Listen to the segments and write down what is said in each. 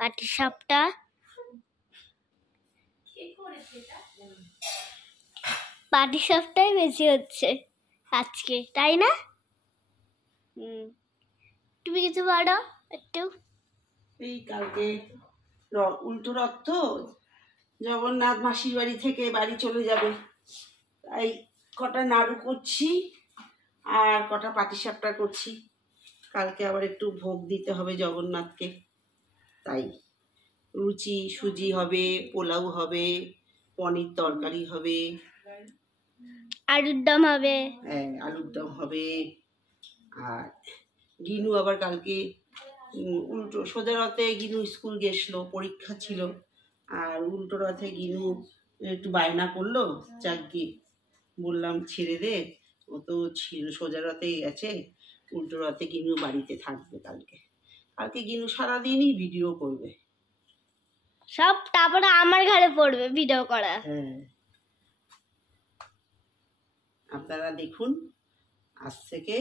পাটিসাপটা পাটিসাপটাই বেশি হচ্ছে আজকে, তাই না? তুমি কিছু বলো একটু। এই কালকে উল্টো রথ তো, জগন্নাথ মাসির বাড়ি থেকে বাড়ি চলে যাবে, তাই কটা নাড়ু করছি আর কটা পাটিসাপটা করছি। কালকে আবার একটু ভোগ দিতে হবে জগন্নাথকে, তাই লুচি সুজি হবে, পোলাও হবে, পনির তরকারি হবে, আলুর দম হবে। হ্যাঁ, আলুর দম হবে। আর গিনু আবার কালকে উল্টো সোজা রথে গিনু স্কুল গেছিলো, পরীক্ষা ছিল, আর উল্টো রথে গিনু একটু বায়না করলো, যাক বললাম ছেড়ে দে, ও তো ছিল সোজা রথেই গেছে, উল্টো রথে গিনু বাড়িতে থাকবে কালকে। কালকে গিনু সারাদিনই ভিডিও করবে সব, তারপরে আমার ঘরে পড়বে ভিডিও করা। হ্যাঁ, আপনারা দেখুন, আজ থেকে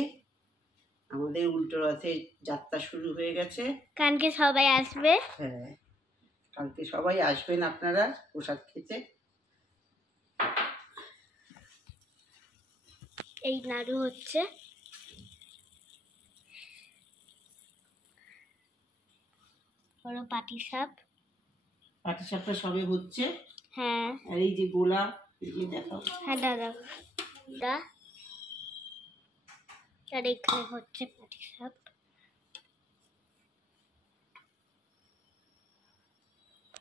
আমাদের উল্টো রথে যাত্রা শুরু হয়ে গেছে। কালকে সবাই আসবে। হ্যাঁ, কালকে সবাই আসবেন আপনারা প্রসাদ খেতে। এই নাড়ু হচ্ছে, বড় পাটিসাপটা সবে হচ্ছে। হ্যাঁ, আর এই যে গোলা, এই দেখাও। হ্যাঁ দাদা, আর এখানে হচ্ছে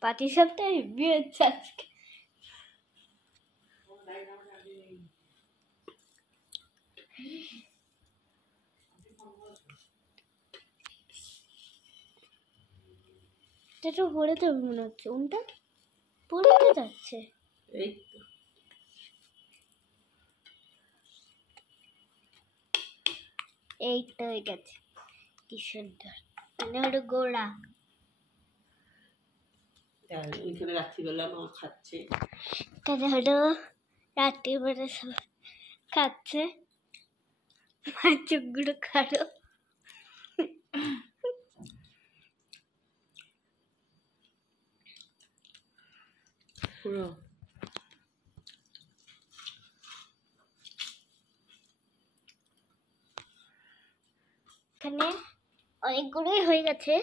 পাটিসাপটা হেভি হচ্ছে আজকে। এটা পড়ে তো মনে হচ্ছে, উনটা পড়তে যাচ্ছে। এই এইটা হয়ে গেছে, কি সুন্দর। মানে ওটা গোড়া, ওইখানে রাত্রিবেলা মা খাচ্ছে। তাহলে হলো রাত্রিবেলা সব খাচ্ছে, মার চোখগুলো খাড়ো। পুরো এখানে অনেকগুলোই হয়ে গেছে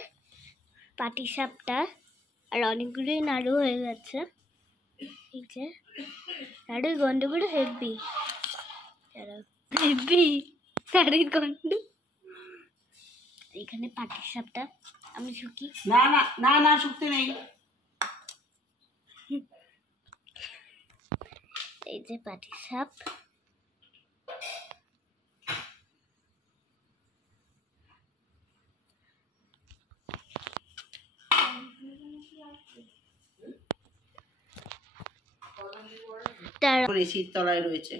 পাটিসাপটা, আর অনেকগুলোই নাড়ু হয়ে গেছে। এই যে নাড়ুর গন্ধগুলো হেভি হেভি, নাড়ুর গন্ধ। এখানে পাটিসাপটা আমি শুকি। না না না না, শুকতে নেই। এই যে পাটিসাপ, এসির তলায় রয়েছে।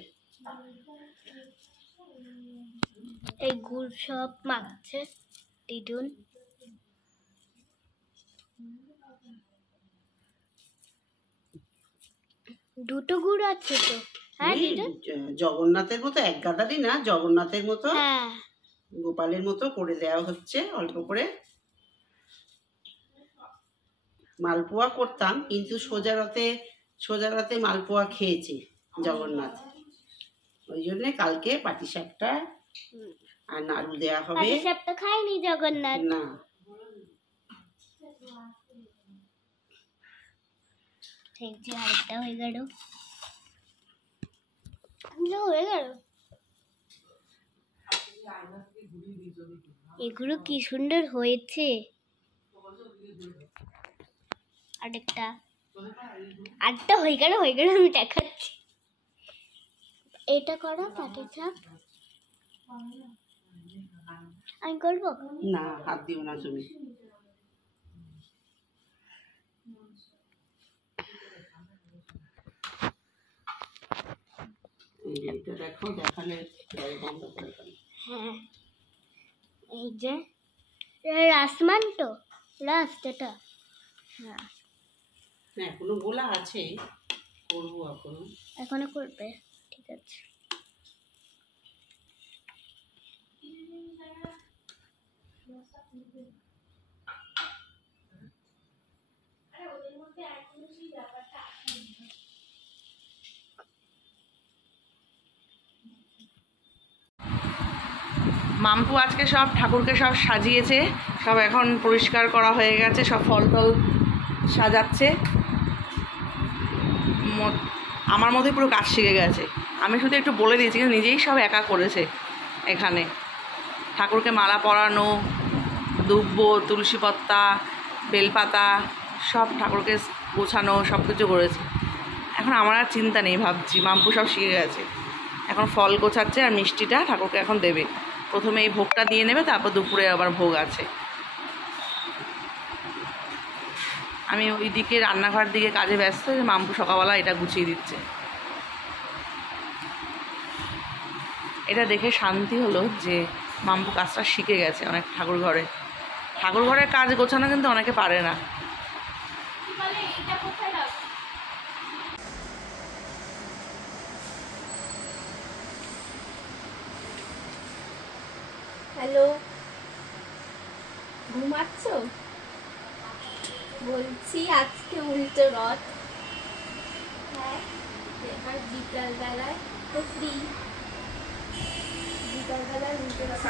এই গুড় সব মাখছে দিদুন। দুটো গুড় আছে তো, হ্যাঁ দিদুন? জগন্নাথের মতো এক গাদারই না, জগন্নাথের মতো, হ্যাঁ, গোপালের মতো করে দেওয়া হচ্ছে অল্প করে। মালপোয়া করতাম, কিন্তু সোজা রাতে মালপোয়া খেয়েছে জগন্নাথ, ওই জন্য কালকে পাটিসাপটা আর নাড়ু দেওয়া হবে। পাটিসাপটা খায়নি জগন্নাথ না, ঠিক যে আরেকটা হয়ে গেল, হয়ে গেল। এগুলো কি সুন্দর হয়েছে। আরেকটা হয়ে গেল আমি দেখাচ্ছি। এটা করো পাটিসাপ, আমি করবো না, হাত দিও না তুমি। এইটা দেখো, দেখালে বন্ধ করে ফেলো। হ্যাঁ, এই যে আসমান তো লাস্ট এটা। হ্যাঁ, এখনো গোলা আছে, করবো এখনো করবে, ঠিক আছে। মাম্পু আজকে সব ঠাকুরকে সব সাজিয়েছে, সব এখন পরিষ্কার করা হয়ে গেছে, সব ফল টল সাজাচ্ছে। আমার মধ্যে পুরো কাজ শিখে গেছে। আমি শুধু একটু বলে দিয়েছি, কিন্তু নিজেই সব একা করেছে। এখানে ঠাকুরকে মালা পরানো, দুব্ব, তুলসী পত্তা, বেলপাতা সব ঠাকুরকে গোছানো, সব কিছু করেছে। এখন আমার আর চিন্তা নেই, ভাবছি মাম্পু সব শিখে গেছে। এখন ফল গোছাচ্ছে আর মিষ্টিটা ঠাকুরকে এখন দেবে। প্রথমে এই ভোগটা দিয়ে নেবে, তারপর দুপুরে আবার ভোগ আছে। আমি ওই দিকে রান্নাঘর দিকে কাজে ব্যস্ত, যে মাম্পু সকালবেলা এটা গুছিয়ে দিচ্ছে। এটা দেখে শান্তি হলো যে মাম্পু কাজটা শিখে গেছে অনেক। ঠাকুর ঘরের কাজ গোছানো কিন্তু অনেকে পারে না। হ্যালো, ঘুমাচ্ছ? বলছি আজকে উল্টো রথ। হ্যাঁ, এবার বিকালবেলায় তো ফ্রি। বিকালবেলায় উল্টো রথ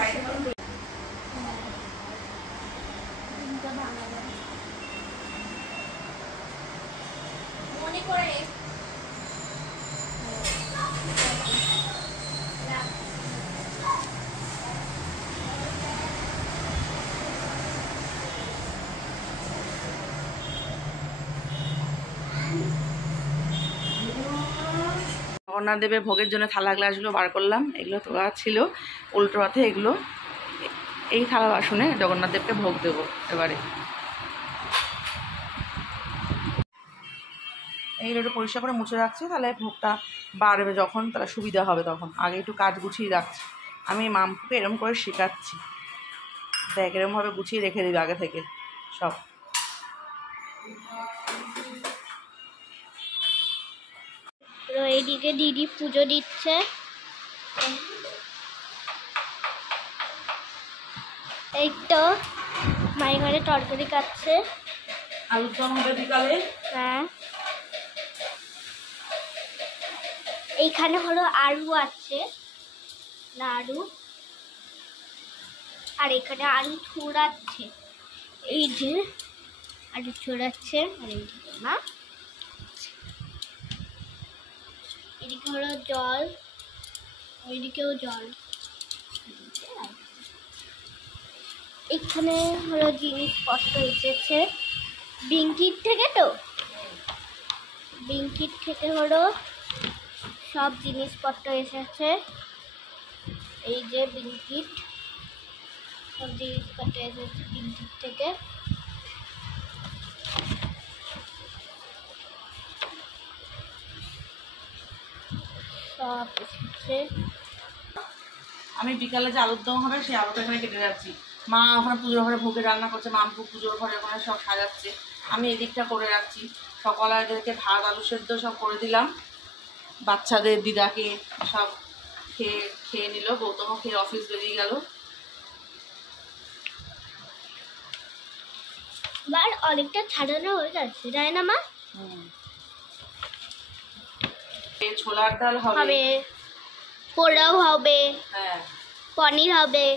মনে করে জগন্নাথ দেবের ভোগের জন্য থালা গ্লাসগুলো বার করলাম। এগুলো তোলা ছিল উল্টো রথে। এগুলো এই থালা বাসনে জগন্নাথ দেবকে ভোগ দেবো এবারে। এইগুলো একটু পরিষ্কার করে মুছে রাখছি, তাহলে ভোগটা বাড়বে যখন, তাহলে সুবিধা হবে তখন। আগে একটু কাজ গুছিয়ে রাখছি। আমি মাম্পুকে এরকম করে শেখাচ্ছি, দেখ এরকমভাবে গুছিয়ে রেখে দিবি আগে থেকে সব। এইদিকে দিদি পুজো দিচ্ছে। এই তো মায়ের ঘরে তরকারি কাটছে। আলুর দম হবে বিকালে। হ্যাঁ, এইখানে হলো আলু আছে, নাড়ু, আর এখানে আলু ছড়াচ্ছে। এই যে আলু ছড়াচ্ছে, আর এইদিকে না, এদিকে হলো জল, ওইদিকেও জল। এখানে হলো জিনিসপত্র এসেছে ব্লিঙ্কিট থেকে। তো ব্লিঙ্কিট থেকে হলো সব জিনিসপত্র এসেছে। এই যে ব্লিঙ্কিট, সব জিনিসপত্র এসেছে ব্লিঙ্কিট থেকে। সব এসেছে। আমি বিকালে যে আলুর দম হবে সেই আলুটা এখানে কেটে রাখছি। মা ওখানে পুজোর ঘরে ভোগে রান্না করছে, মাম্পু পুজোর ঘরে ওখানে সব সাজাচ্ছে, আমি এদিকটা করে রাখছি। সকালেরকে ভাত আলু সেদ্ধ সব করে দিলাম। বাচ্চাদের দিদাকে সব খেয়ে নিল, গৌতমও খেয়ে অফিস বেরিয়ে গেল। এবার অনেকটা ছাড়ানো হয়ে যাচ্ছে, তাই না মা? ছোলার ডাল হবে, পোলাও হবে, হ্যাঁ, পনির হবে,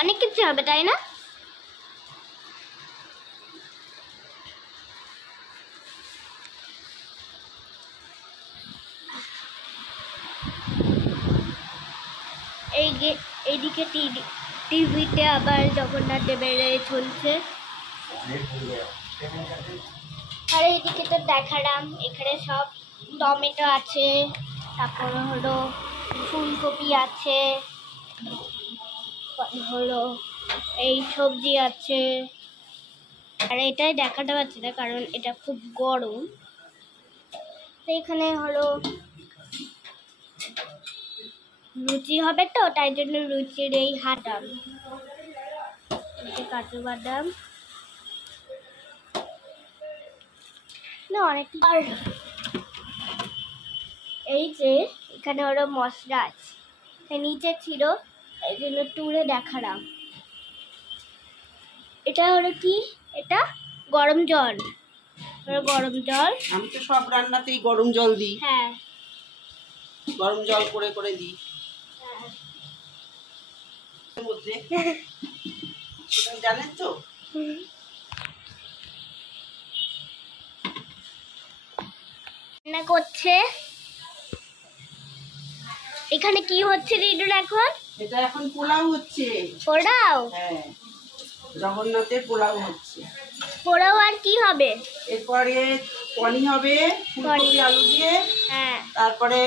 অনেক কিছু হবে, তাই না? এইদিকে টিভিতে আবার জগন্নাথ দেবের চলছে। আর এইদিকে তো দেখালাম, এখানে সব টমেটো আছে, তারপর হলো ফুলকপি আছে, হলো এই সবজি আছে। আর এটাই দেখাতে পাচ্ছি না কারণ এটা খুব গরম। তো এখানে হলো লুচি হবে, তো তাই জন্য লুচির এই বাদাম, কাজু বাদাম না অনেক। আর এই যে এখানে হলো মশলা আছে, নিচে ছিল, এই জন্য তুলে দেখালাম। এটা হলো কি, এটা গরম জল, গরম জল। আমি তো সব রান্নাতেই গরম জল দিই, হ্যাঁ গরম জল করে করে দিই এর মধ্যে, সেটা জানেন তো। রান্না করছে। এখানে কি হচ্ছে রিডুন এখন? এটা এখন পোলাও হচ্ছে। পোলাও? হ্যাঁ, জগন্নাথের পোলাও হচ্ছে। পোলাও আর কি হবে? এরপরে পনির হবে ফুলকপি আলু দিয়ে। হ্যাঁ। তারপরে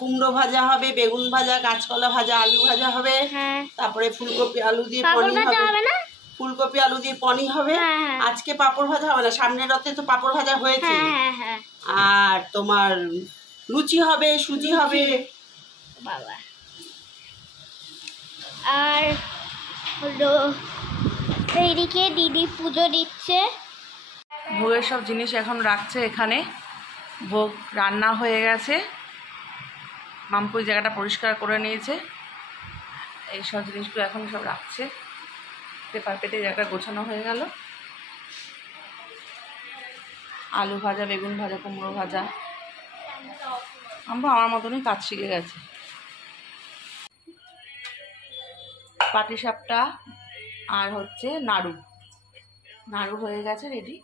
কুমড়ো ভাজা হবে, বেগুন ভাজা, কাঁচকলা ভাজা, আলু ভাজা হবে। হ্যাঁ। তারপরে ফুলকপি আলু দিয়ে পাপড় পনির ভাজা হবে। হবে না? ফুলকপি আলু দিয়ে পনির হবে। হ্যাঁ। আজকে পাঁপড় ভাজা হবে না, সামনের রথে তো পাঁপড় ভাজা হয়েছে। হ্যাঁ হ্যাঁ। আর তোমার লুচি হবে, সুজি হবে। বাবা। আর হলো এইদিকে দিদি পুজো দিচ্ছে। ভোগের সব জিনিস এখন রাখছে এখানে। ভোগ রান্না হয়ে গেছে, মাম্পু ওই জায়গাটা পরিষ্কার করে নিয়েছে। এই সব জিনিসগুলো এখন সব রাখছে, পেপার পেটে জায়গাটা গোছানো হয়ে গেল। আলু ভাজা, বেগুন ভাজা, কুমড়ো ভাজা। আমার মতনই কাজ শিখে গেছে। পাটিসাপটা আর হচ্ছে নাড়ু, নাড়ু হয়ে গেছে রেডি।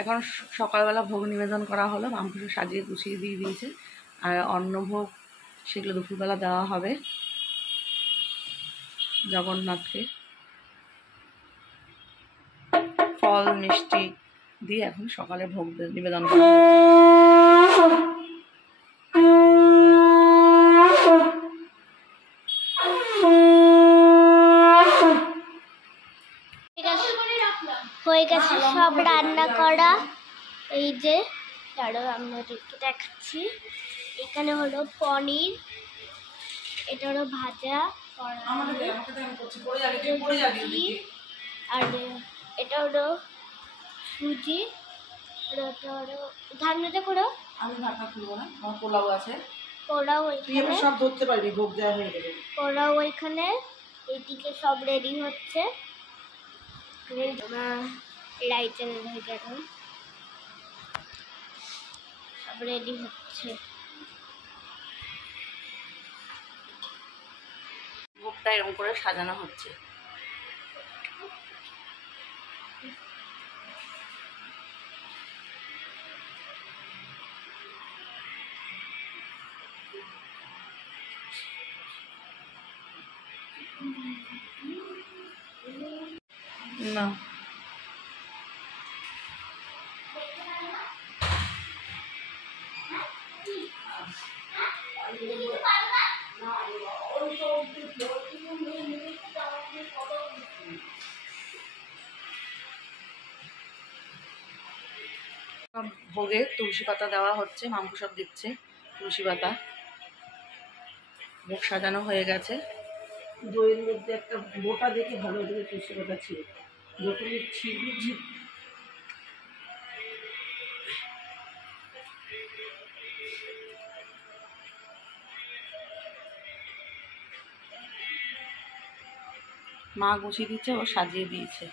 এখন সকালবেলা ভোগ নিবেদন করা হলো, মামপুষে সাজিয়ে গুছিয়ে দিয়ে দিয়েছে। আর অন্নভোগ সেগুলো দুপুরবেলা দেওয়া হবে জগন্নাথকে। ফল মিষ্টি দিয়ে এখন সকালে ভোগ নিবেদন করা হয়েছে। হয়ে গেছে সব রান্না করা। এই যে দাঁড়াও আমি একটু দেখাচ্ছি। এখানে হলো পনির, এটা হলো ভাজা, আর এটা হলো সুজি, আর এটা হলো ধান্নাটা করো। আমি ঢাকা খুলবো না, আমার পোলাও আছে। পোলাও তুই এবার সব ধরতে পারবি, ভোগ দেওয়া হয়ে গেলে। পোলাও ওইখানে, এইদিকে সব রেডি হচ্ছে। লাইট চ্যানেল হয়ে গেল, সব রেডি হচ্ছে। ভোগটা এরকম করে সাজানো হচ্ছে। না ভোগে তুলসী পাতা দেওয়া হচ্ছে, মাম্পু সব দিচ্ছে তুলসী পাতা। ভোগ সাজানো হয়ে গেছে। দইয়ের মধ্যে একটা বোটা দেখে ভালো করে তুলসী পাতা ছিল, যখন ছিপি মা গুছিয়ে দিচ্ছে, ও সাজিয়ে দিয়েছে।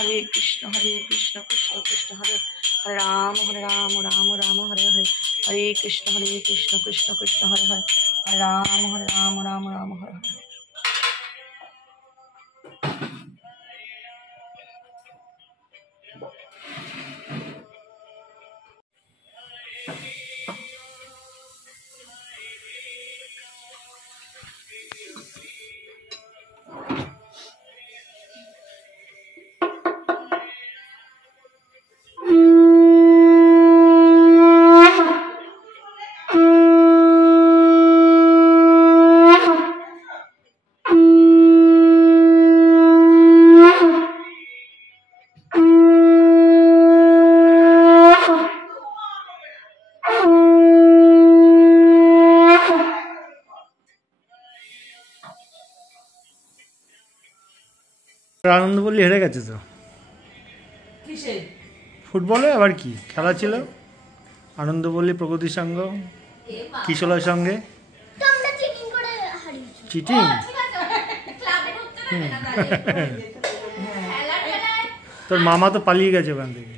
হরে কৃষ্ণ কৃষ্ণ কৃষ্ণ হরে হরে রাম রাম রাম হরে হরে হরে কৃষ্ণ কৃষ্ণ কৃষ্ণ হরে হরে হরে রাম রাম হরে হরে। আনন্দপল্লী হেরে গেছে তো ফুটবলে, আবার কি খেলা ছিল আনন্দপল্লী প্রগতি সংঘ কিশোরের সঙ্গে চিটিং। তোর মামা তো পালিয়ে গেছে ওখান থেকে।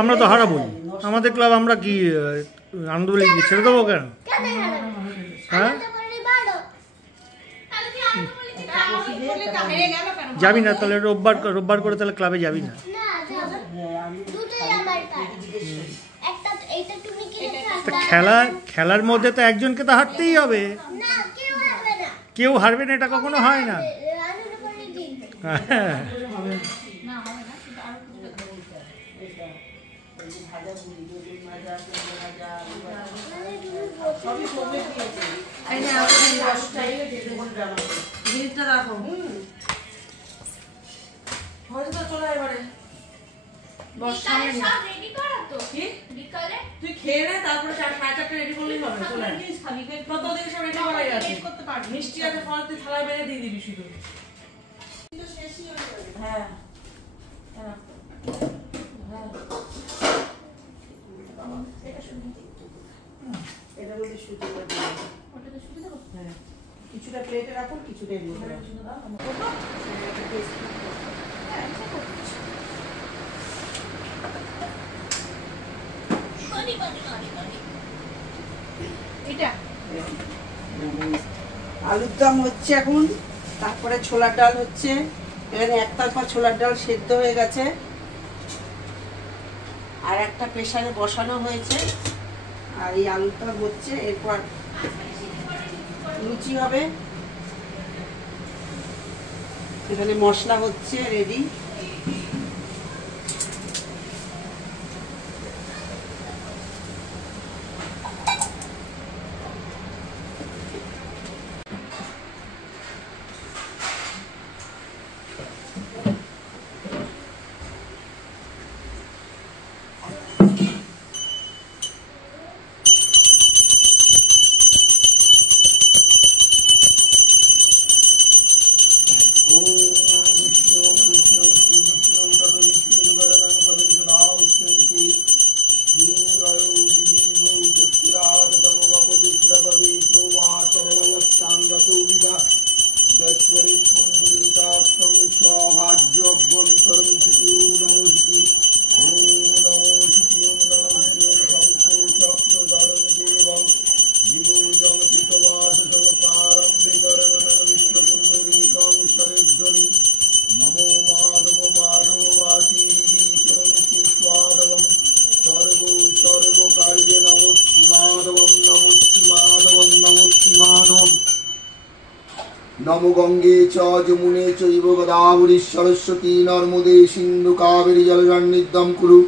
আমরা তো হারাবো, আমাদের ক্লাব, আমরা কি আনন্দপল্লী ছেড়ে দেবো কেন? হ্যাঁ যাবি না তাহলে? রোববার করে তাহলে ক্লাবে যাবি না? খেলার মধ্যে তো একজনকে তো হারতেই হবে। কেউ হারবে না, এটা কখনো হয় না। হ্যাঁ তুই খেয়ে নে, তারপরে 4:30 রেডি করলেই হবে। ততদিন সব রেডি করাই আছে, মিষ্টি আছে, ফল তুই থালায় বেড়ে দিয়ে দিবি শুধু। হ্যাঁ কিছুটা প্লেটে রাখুন, কিছুটা আলুর দম হচ্ছে এখন, তারপরে ছোলার ডাল হচ্ছে। এখানে একতরফা ছোলার ডাল সেদ্ধ হয়ে গেছে, আর একটা প্রেসারে বসানো হয়েছে, আর এই আলুর দম হচ্ছে। এরপর লুচি হবে, এখানে মশলা হচ্ছে রেডি। नमो गंगे च यमुने चैव गोदावरी सरस्वती नर्मदे सिन्धु कावेरी जलसन्निधं कुरु।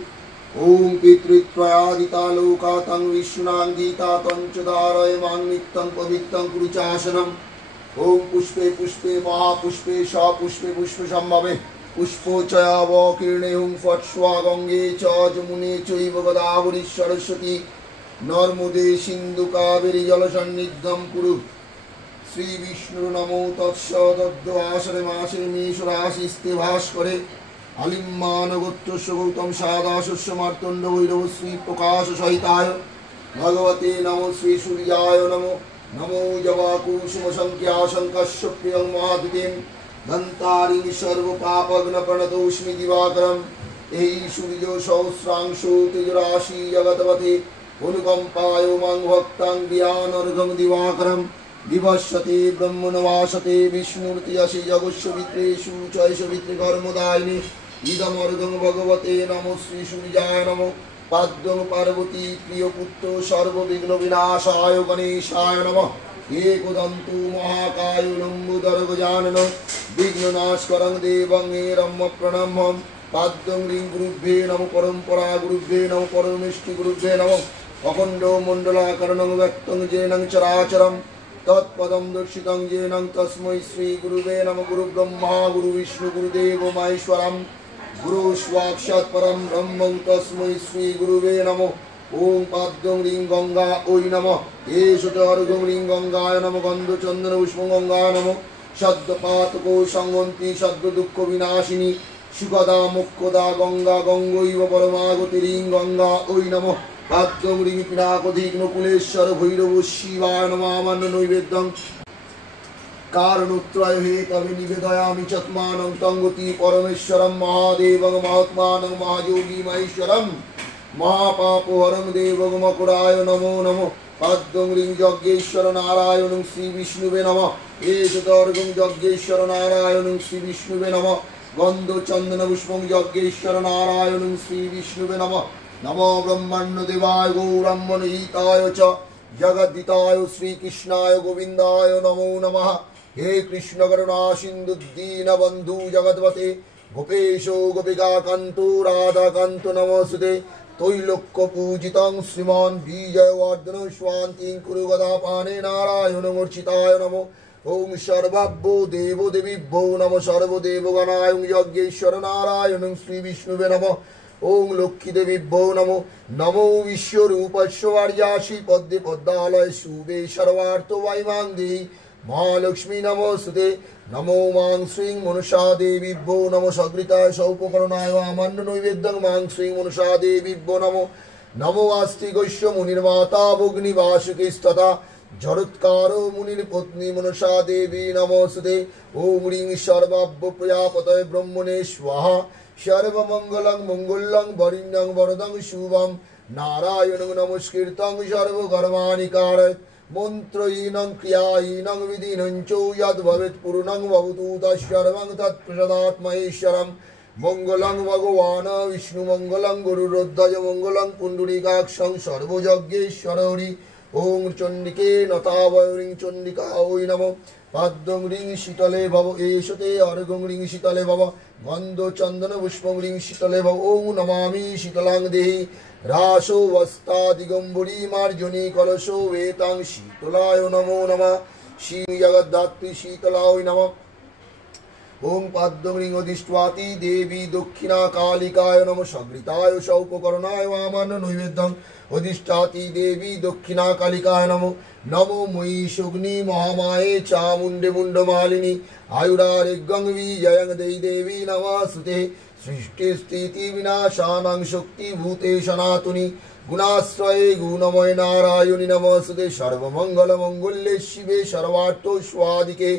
ओम पितृत्वयादिता लोका तं विष्णुनां गीता तं च धारयमां नित्यं पवित्रं कुरु चासनम्। ओम पुष्पे पुष्पे महापुष्पे सपुष्पे पुष्पसम्भवे पुष्पोच्चयावकीर्णे हुं फट् स्वाहा गंगे च यमुने चैव गोदावरी सरस्वती नर्मदे सिन्धु कावेरी जलसन्निधं कुरु। श्री विष्णु नमो तत्सदद्दो आश्रे माश्रे मेषराशिस्ते भास्करे अलिम्मान गोत्रस्य गौतम सादाशस्य मार्तण्ड भैरव श्री प्रकाश सहिताय भगवते नमो श्री सूर्याय नमो नमो जवाकुसुम संख्या शंकस्य प्रियं महादुतिं धन्तारिं सर्व पापग्न प्रणतोस्मि दिवाकरम्। एहि सूर्यो सहस्रांशो तेजराशि जगतपते अनुकम्पाय मां भक्तां ज्ञानर्घं दिवाकरम्। विवस्वते ब्रह्मणवासते विष्णुर्तियसि जगुष्यवित्रेषु चैषवित्रिकर्मदायिने इदमर्घं भगवते नमो श्री सूर्याय नमो। पाद्यं पार्वती प्रियपुत्रो सर्वविघ्नविनाशाय गणेशाय नमः। एकदन्तु महाकाय लम्बोदरगजानन विघ्ननाशकरं देवं हेरं प्रणम्यं। पाद्यं ह्रीं गुरुभ्ये नमो परम्परा गुरुभ्ये नमो परमेष्टि गुरुभ्ये नमः। अखण्डो मण्डलाकरणं व्यक्तं येनं चराचरम् तत्पदं दर्शितं येन तस्मै श्री गुरुवे नमः। गुरु ब्रह्मा गुरु विष्णु गुरुदेव महेश्वरं गुरु साक्षात् परं ब्रह्म तस्मै श्री गुरुवे नमः। ओम पाद्यं ह्रीं गंगा ओय नमः। एषुतर्घं ह्रीं गंगाय नमः। गन्धचन्दन पुष्पं गंगाय नमः। शब्दपातको संगन्ति शब्द दुःख विनाशिनी सुखदा मोक्षदा गंगा गंगैव परमागति ह्रीं गंगा ओय नमः। पाद्यं ह्रीं पिनाकधिघ्नकुलेश्वर भैरव शिवाय नमः। नैवेद्यं कारणोत्त्रय हेतवे निवेदयामि चत्मानं तंगति परमेश्वरं महादेवं महात्मानं महायोगी महेश्वरं महापापहरं देवं मकुराय नमो नमः। पाद्यं ह्रीं यज्ञेश्वर नारायणं श्री विष्णुवे नमः। एतदर्घं यज्ञेश्वर नारायणं श्री विष्णुवे नमः। गन्धचन्दन पुष्पं यज्ञेश्वर नारायणं श्री विष्णुवे नमः। नमो ब्रह्मण्य देवाय गौरम्मणहिताय च जगद्दिताय श्रीकृष्णाय गोविन्दाय नमो नमः। हे कृष्ण करुणा सिन्धु दीनबन्धु जगद्पते गोपेशो गोपिकान्तो राधाकान्तो नमोऽस्तुते। त्रैलोक्य पूजितं श्रीमान् विजयवर्धन स्वान्तिं कुरु गदापाने नारायणमूर्छिताय नमो। ओम सर्वभ्यो देवो देवीभ्यो नमः। सर्वदेवगणाय यज्ञेश्वर नारायणं श्री विष्णुवे नमः। ओम लक्ष्मी देवीभ्यो नमो। नमो विश्वरूपस्वर्यासि पद्मे पद्मालय शुभे सर्वार्थ वैमां देहि महालक्ष्मी नमोस्तुते। नमो मां श्रीं मनसा देवीभ्यो नमो। सकृताय सौपकरणाय वामन्न नैवेद्यं मां श्रीं मनसा देवीभ्यो नमो। नमो आस्तिकस्य मुनिर्माता भग्निवासुकिस्तथा जरुत्कारो मुनिर्पत्नी मनसा देवी नमोस्तुते। ओम ह्रीं सर्वाभ्यो प्रजापतये ब्रह्मणे स्वाहा। सर्वमंगलं मंगलं वरिण्यं वरदं शुभं नारायणं नमस्कृतं सर्वकर्माणि कारयेत्। मन्त्रहीनं क्रियाहीनं विधिनं च यद्भवेत् पूर्णं भवतु तत्सर्वं तत्प्रसादात् महेश्वरं। मंगलं भगवान् विष्णुमंगलं गुरुरुद्धय मंगलं पुण्डरीकाक्षं सर्वयज्ञेश्वर हरि। ओम चण्डिके नतावरीं चण्डिका ओय नमः। पाद्यं ह्रीं शीतले भव एषते अर्घं ह्रीं शीतले भव। गन्धचन्दन पुष्पं ह्रीं शीतले भव। ओम नमामि शीतलां देहि रासो वस्ता दिगम्बरी मार्जनी कलशो वेतां शीतलाय नमो नमः। श्री जगद्धात्री शीतलाय नमः। ओम पाद्यं ह्रीं अधिष्ठाति देवी दक्षिणा कालिकाय नमः। सगृताय सौपकरणाय वामन नैवेद्यं अधिष्ठाति देवी दक्षिणा कालिकाय नमो। नमो महिषग्नि महामाये चामुण्डे मुण्डमालिनी आयुरारोग्यं विजयं देहि देवी नमोस्तुते। सृष्टिस्थिति विनाशानां शक्तिभूते सनातनी गुणाश्रये गुणमय नारायणी नमोस्तुते। सर्वमङ्गलमङ्गल्ये शिवे सर्वार्थ स्वादिके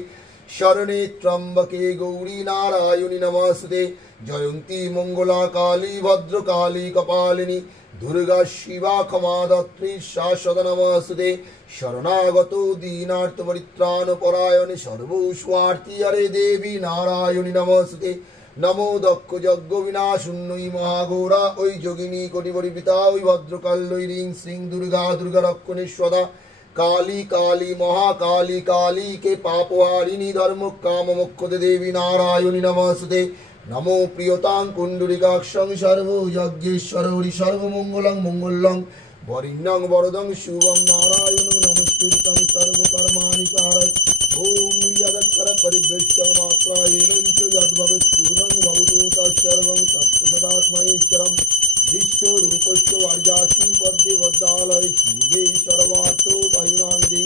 शरणे त्र्यंबके गौरी नारायणी नमोस्तुते। जयन्ती मंगला काली भद्रकाली कपालिनी दुर्गा शिवा क्षमादात्री शाश्वत नमोस्तुते। शरणागतो दीनार्थ परित्राण परायणे सर्वस्वार्थी हरे देवी नारायणी नमोस्तुते। नमो दक्ष यज्ञ विनाशुन्नयी महाघोरा ओई योगिनी कोटि परिपिता ओई भद्रकाल्यै ह्रीं श्रीं दुर्गा दुर्गा रक्षणे स्वदा काली काली महाकाली काली के पापहारिणी धर्म काम मोक्षदे देवी नारायणी नमस्ते नमो प्रियतां कुंडलिकाक्षं सर्व यज्ञेश्वर हरि सर्वमंगलं मंगलं वरिण्यं वरदं शुभं नारायणं नमस्कृतं सर्वकर्माणि कारक ओम यदक्षर परिभ्रष्टं मात्रायेनं च यद्भवेत् पूर्णं भवतु तत्सर्वं सत्सदात्मैश्वरं विश्वरूपस्य वार्यासी पद्मे वद्दालय शुभे सर्वार्थो महिमांगे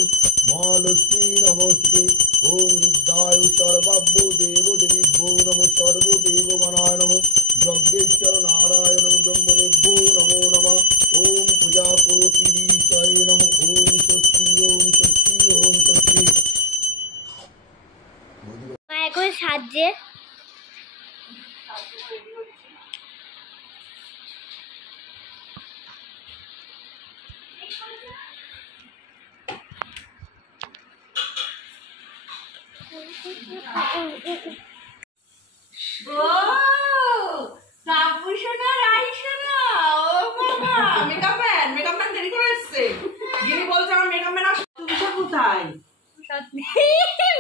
महालक्ष्मी नमस्ते ओम हृदय सर्वभ्यो देवो देवीभ्यो नमो सर्वदेव गणाय नमो यज्ञेश्वर नारायण ब्रह्मणेभ्यो नमो नमः ओम प्रजापतिरीशाय नमो ओम स्वस्ति ओम स्वस्ति ओम स्वस्ति। মা এখন সাজছে।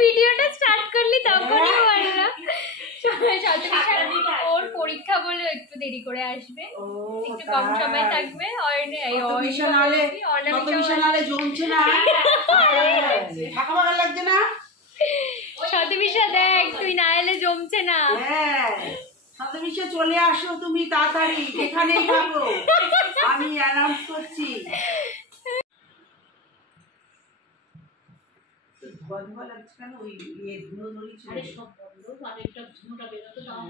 ভিডিওটা স্টার্ট করলি তখনই বললাম ওর পরীক্ষা বলে একটু দেরি করে আসবে, একটু কম সময় থাকবে। শতবিশা দেখ তুই না এলে জমছে না। শতবিশা চলে আসো তুমি তাড়াতাড়ি, এখানেই থাকো, আমি অ্যানাউন্স করছি। ধোয়া লাগছে কেন? ওই ধুলো ধরি ছিল সব বন্ধ, আর একটা ধুনোটা বেরোতে দাও।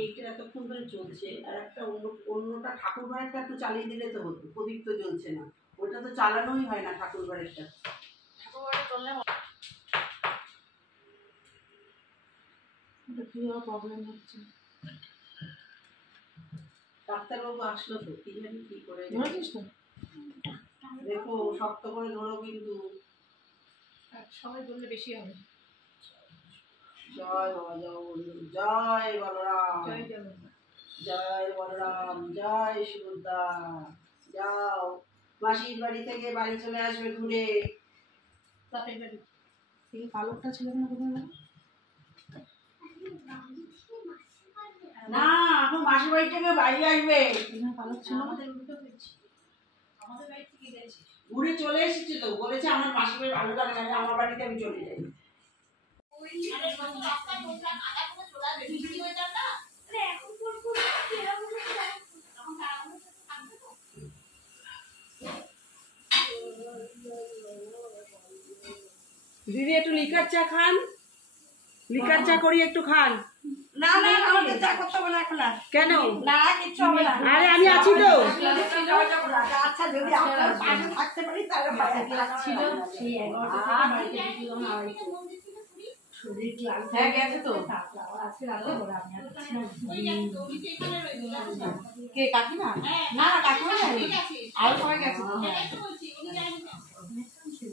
এইটা এতক্ষণ ধরে চলছে, আর একটা অন্যটা ঠাকুর ঘরেরটা একটু চালিয়ে দিলে তো হতো, প্রদীপ তো জ্বলছে না, ওটা তো চালানোই হয় না ঠাকুর ঘরেরটা। ঠাকুর ঘরে চললে কি প্রবলেম হচ্ছে। ডাক্তারবাবু আসলো তো, কি জানি কি করে। দেখো শক্ত করে ধরো কিন্তু, সবাই ধরলে বেশি হবে। জয় বাবা, জয় বন্ধু, জয় বলরাম, জয় বলরাম, জয় সুভদ্রা। যাও মাসির বাড়ি থেকে বাড়ি চলে আসবে ঘুরে। বাপের বাড়ি এই পালকটা ছিল না কোথায়? না এখন মাসির বাড়ি থেকে বাড়ি আসবে। পালক ছিল আমাদের বাড়ি থেকে গেছে, ঘুরে চলে এসেছে তো, বলেছে আমার মাসির বাড়ি ভালো লাগে না, আমার বাড়িতে আমি চলে যাই। দিদি একটু লিকার চা খান, লিকার চা করি একটু খান। না না আমাকে চা করতে হবে না এখন। কেন? না কিছু হবে না, আরে আমি আছি তো। আচ্ছা যদি আপনারা পাশে থাকতে পারি তাহলে ভালো ছিল। সেই 11টা থেকে বাড়িতে শরীর ক্লান্ত হয়ে গেছে তো, আজকে রাতে বড় আমি কে কাকিমা? না কাকিমা যায়নি, আর সবাই গেছে।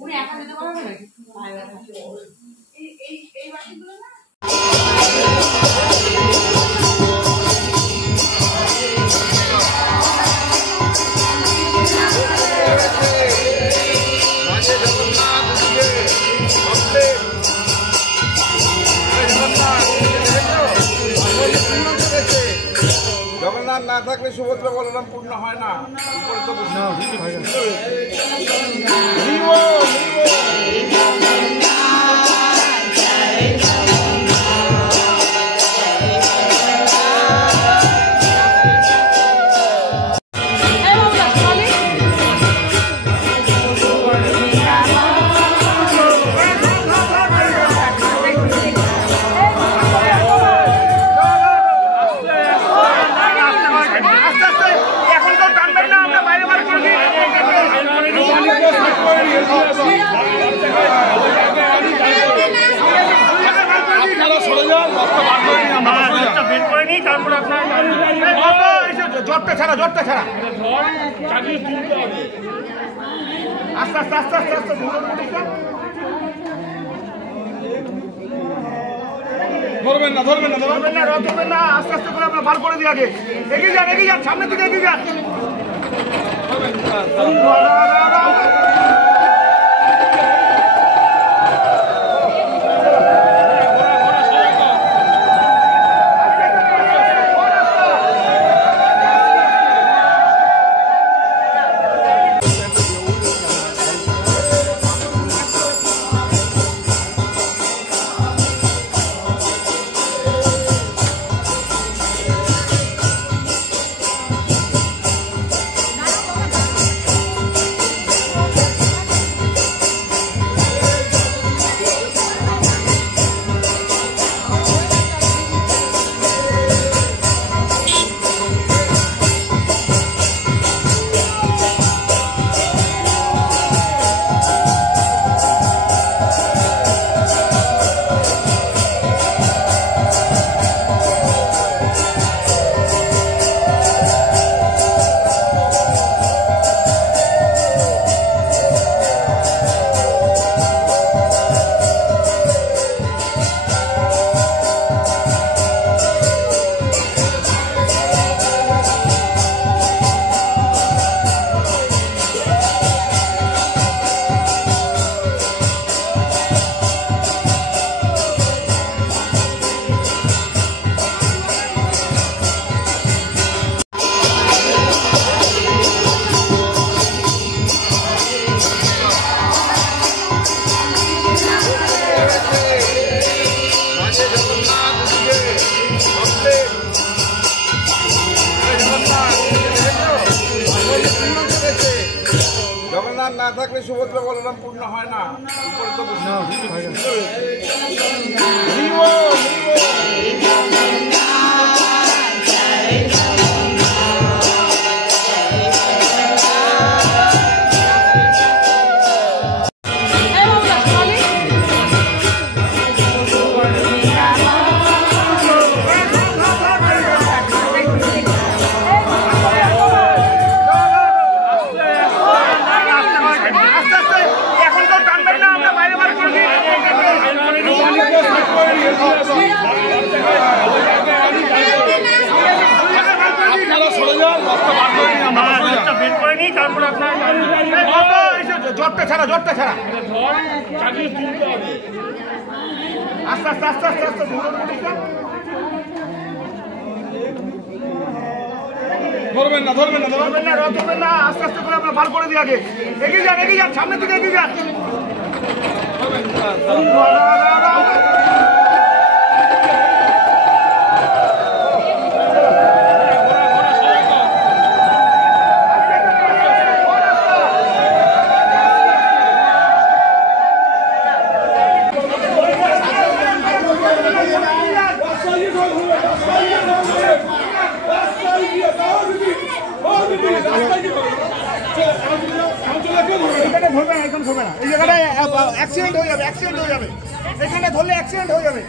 উনি একা যেতে পারবে নাকি? এই বাড়িগুলো না জগন্নাথ না থাকলে সুভদ্রা বলরাম পূর্ণ হয় না। উপরে তো জটটা ছাড়া আস্তে আস্তে আস্তে আস্তে আস্তে ধরবেন না ধরবেন না ধরবেন না, রথ ধরবেন না, আস্তে আস্তে করে আপনার বার করে দিয়ে আগে এগিয়ে যান, সামনের দিকে এগিয়ে যান। জগন্নাথ না থাকলে সুভদ্রা বলরাম পূর্ণ হয় না। উপরে তো জটটা ছাড়া আস্তে আস্তে আস্তে আস্তে আস্তে ধরবেন না ধরবেন না ধরবেন না, রথ ধরবেন না, আস্তে আস্তে করে আপনার বার করে দিয়ে আগে এগিয়ে যান, সামনের দিকে এগিয়ে যান। এই জায়গাটায় অ্যাক্সিডেন্ট হয়ে যাবে, এখানে ধরলে অ্যাক্সিডেন্ট হয়ে যাবে।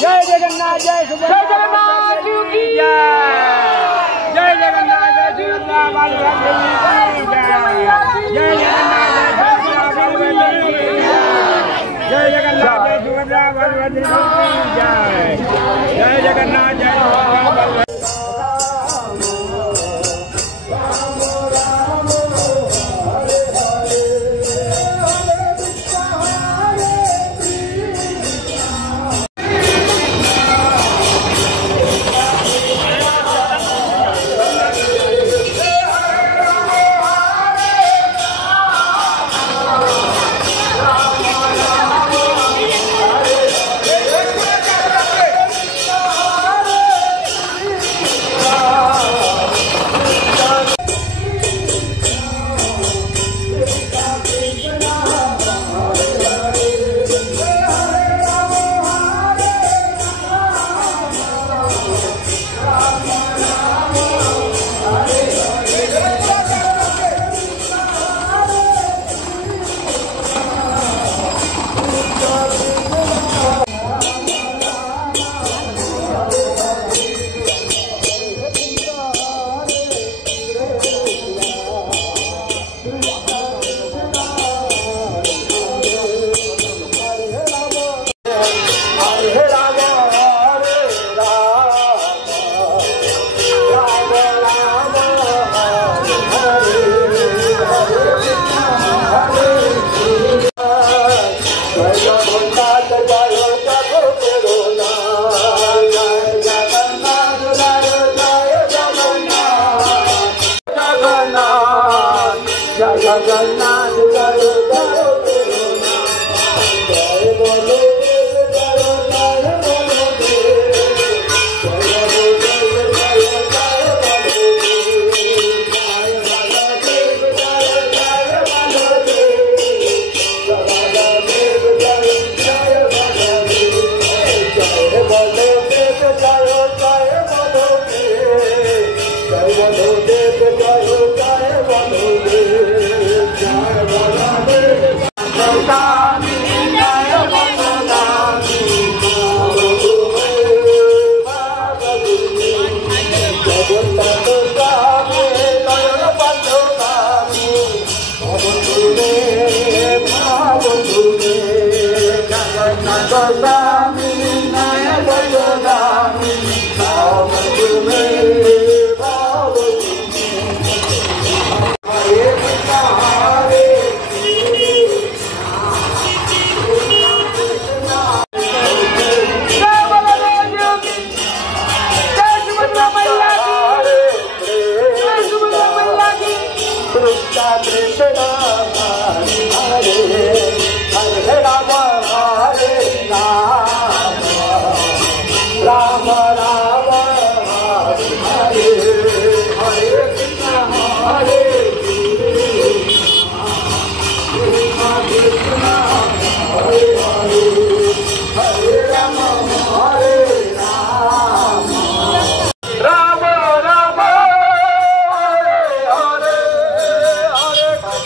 जय जगन्नाथ जय जगन्नाथ की जय जगन्नाथ जय सुभद्रा बलराम जय जगन्नाथ जय सुभद्रा बलभद्र की जय। जय जगन्नाथ जय बलभद्र।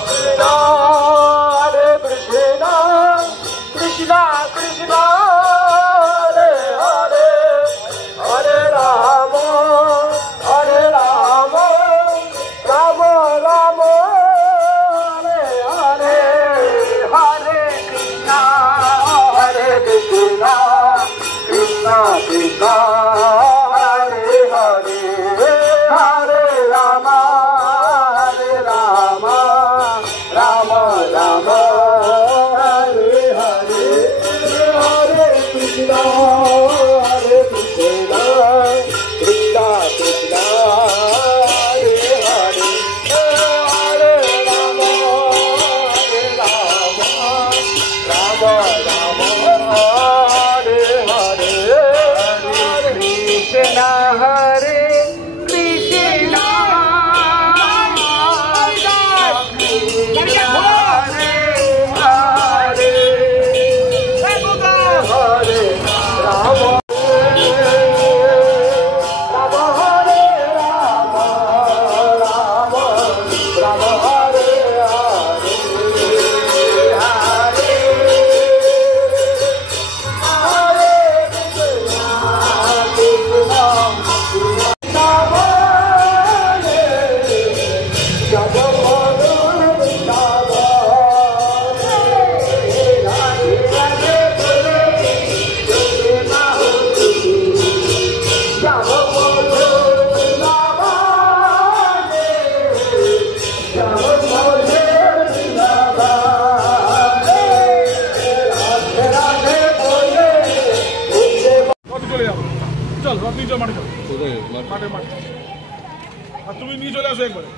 Hare মাঠে মাঠ। আর তুমি নিয়ে চলে আসো একবারে।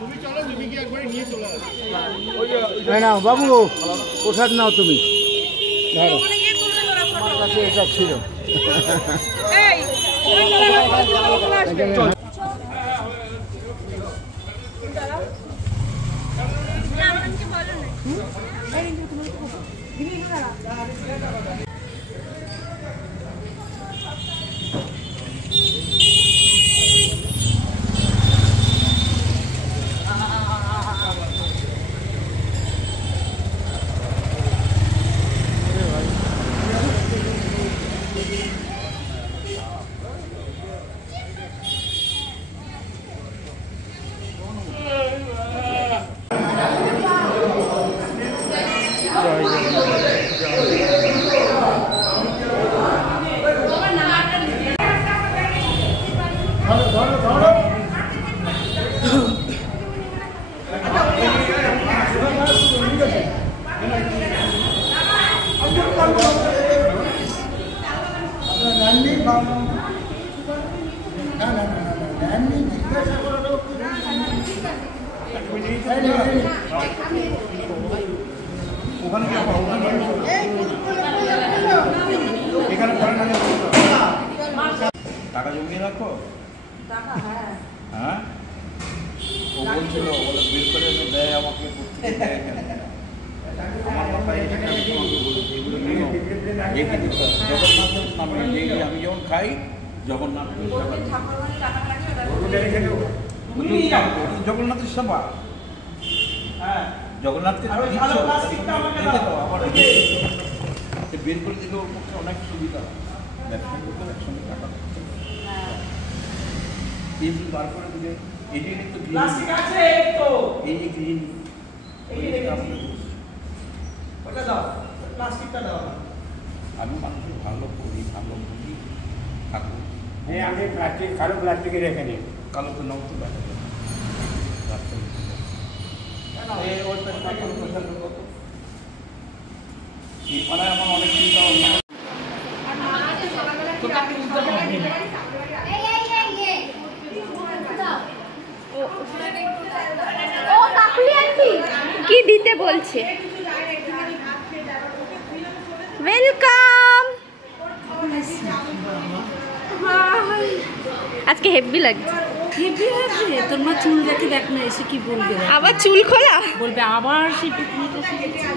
তুমি চলো, তুমি কি একবারে নিয়ে চলে আসো। না বাবু, প্রসাদ নাও তুমি, ধরো আমার কাছে এটা ছিল। টাকা জমিয়ে রাখো। হ্যাঁ, ও বলছিল বলে বের করে দেয় আমাকে, আমার কথা জগন্নাথের নামে আমি যেমন খাই, জগন্নাথ জগন্নাথের সেবা। হ্যাঁ, জগন্নাথকে বের করে দিলে ওর পক্ষে অনেক সুবিধা। ব্যবসা করতে একসঙ্গে টাকা বার করে দিলে এই যে এই যে গ্রিন আমি মানুষের ভালো করি, ভালো বুঝি থাকবো। আমি প্লাস্টিক, কালো প্লাস্টিকে রেখে নিই, কালো তো নাও তো দেখা যায় এই পাড়ায় আমার অনেক চিন্তা ভাবনা। কি দিতে বলছে? ওয়েলকাম। আজকে হেভি লাগছে। হেভি লাগছে। তোর মা চুল দেখে দেখ না, এসে কি বলবে? আবার চুল খোলা বলবে আবার সেই পিকনিকে শিখেছে।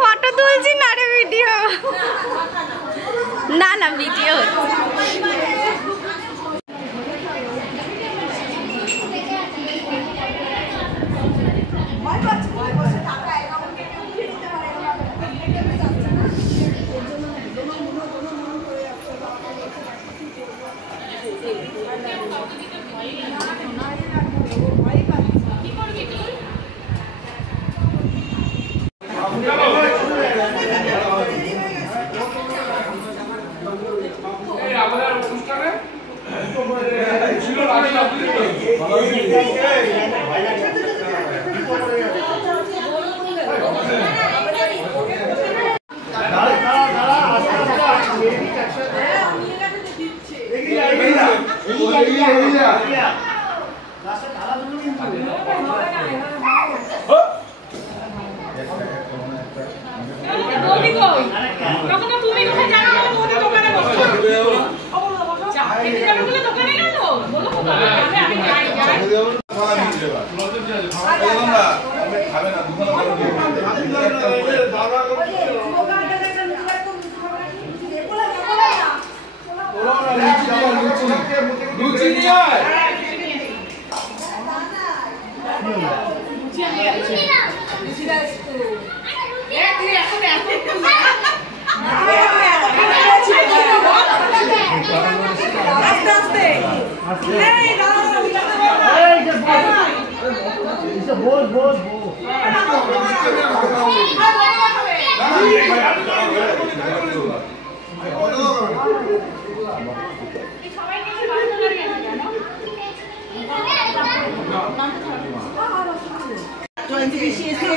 ফটো তুলছি না রে, ভিডিও না না ভিডিও। আমাদের অনুষ্ঠান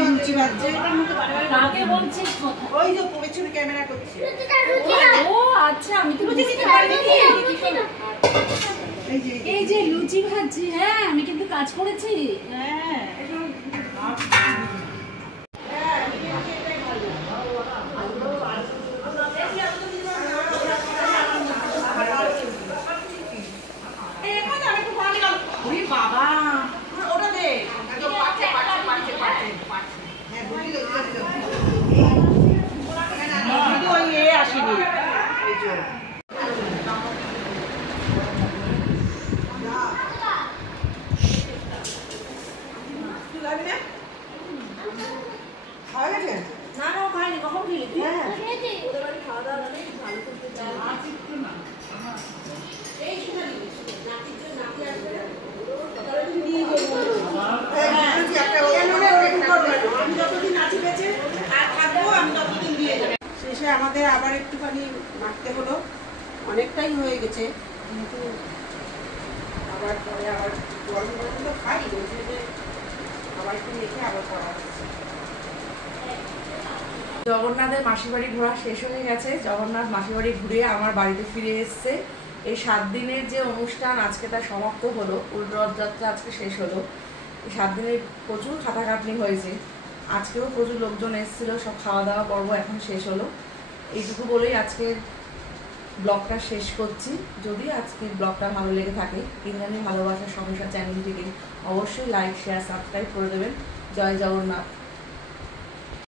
লুচি ভাজছে ওই যে পেছনে ক্যামেরা করছে। ও আচ্ছা, আমি তো বুঝতে পারিনি। এই যে লুচি ভাজছি, হ্যাঁ আমি কিন্তু কাজ করেছি। হ্যাঁ বাবা ওটা দে আসেনি। না না খাইনি, কখন খেলি? খাওয়া দাওয়া ভালো করতে চাই। শেষে আমাদের আবার একটুখানি মাখতে হলো, অনেকটাই হয়ে গেছে, কিন্তু আবার পরে আবার গরম গরম তো খাই, আবার একটু মেখে আবার করা হচ্ছে। জগন্নাথের মাসির বাড়ি ঘোরা শেষ হয়ে গেছে। জগন্নাথ মাসির বাড়ি ঘুরে আমার বাড়িতে ফিরে এসছে। এই 7 দিনের যে অনুষ্ঠান আজকে তার সমাপ্ত হলো, উল্টো রথযাত্রা আজকে শেষ হলো। এই 7 দিনে প্রচুর খাটাখাটনি হয়েছে, আজকেও প্রচুর লোকজন এসেছিল, সব খাওয়া দাওয়া পর্ব এখন শেষ হলো। এইটুকু বলেই আজকের ব্লগটা শেষ করছি। যদি আজকের ব্লগটা ভালো লেগে থাকে, ইন্দ্রাণী ভালোবাসার সংসার চ্যানেলটিকে অবশ্যই লাইক, শেয়ার, সাবস্ক্রাইব করে দেবেন। জয় জগন্নাথ।